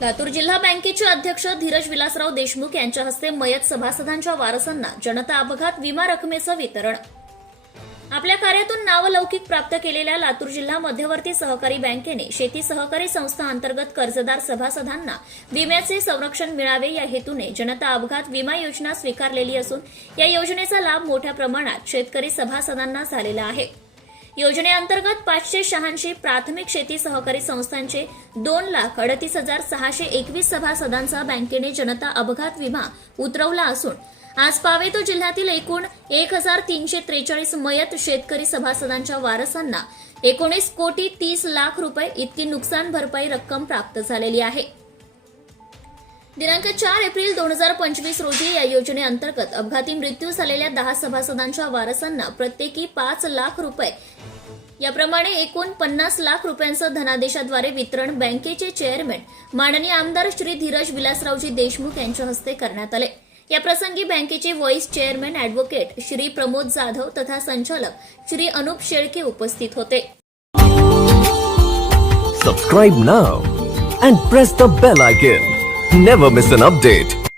लातूर जिल्हा बँकेचे अध्यक्ष धीरज विलासराव देशमुख यांच्या हस्ते मयत सभासदांच्या वारसांना जनता अपघात विमा रकमेचं वितरण. आपल्या कार्यातून नावलौकिक प्राप्त केलेल्या लातूर जिल्हा मध्यवर्ती सहकारी बँकेने शेती सहकारी संस्था अंतर्गत कर्जदार सभासदांना विम्याचे संरक्षण मिळावे या हेतूने जनता अपघात विमा योजना स्वीकारलेली असून या योजनेचा लाभ मोठ्या प्रमाणात शेतकरी सभासदांना झालेला आहे. योजनेअंतर्गत पाचशे शहाऐंशी प्राथमिक शेती सहकारी संस्थांचे दोन लाख अडतीस हजार सहाशे एकवीस सभासदांचा बँकेने जनता अपघात विमा उतरवला असून आज पावेतो जिल्ह्यातील एकूण एक हजार तीनशे त्रेचाळीस मयत शेतकरी सभासदांच्या वारसांना एकोणीस कोटी तीस लाख रुपये इतकी नुकसान भरपाई रक्कम प्राप्त झालेली आहे. दिनांक चार एप्रिल दोन हजार पंचवीस रोजी या योजनेअंतर्गत अपघाती मृत्यू झालेल्या दहा सभासदांच्या वारसांना प्रत्येकी पाच लाख रुपये याप्रमाणे एकूण पन्नास लाख रुपयांचं धनादेशाद्वारे वितरण बँकेचे चेअरमॅन माननीय आमदार श्री धीरज विलासरावजी देशमुख यांच्या हस्ते करण्यात आले. याप्रसंगी बँकेचे vice chairman advocate Shri Pramod Jadhav तथा संचालक श्री अनुप शेळके उपस्थित होते. Subscribe now and press the bell icon never miss an update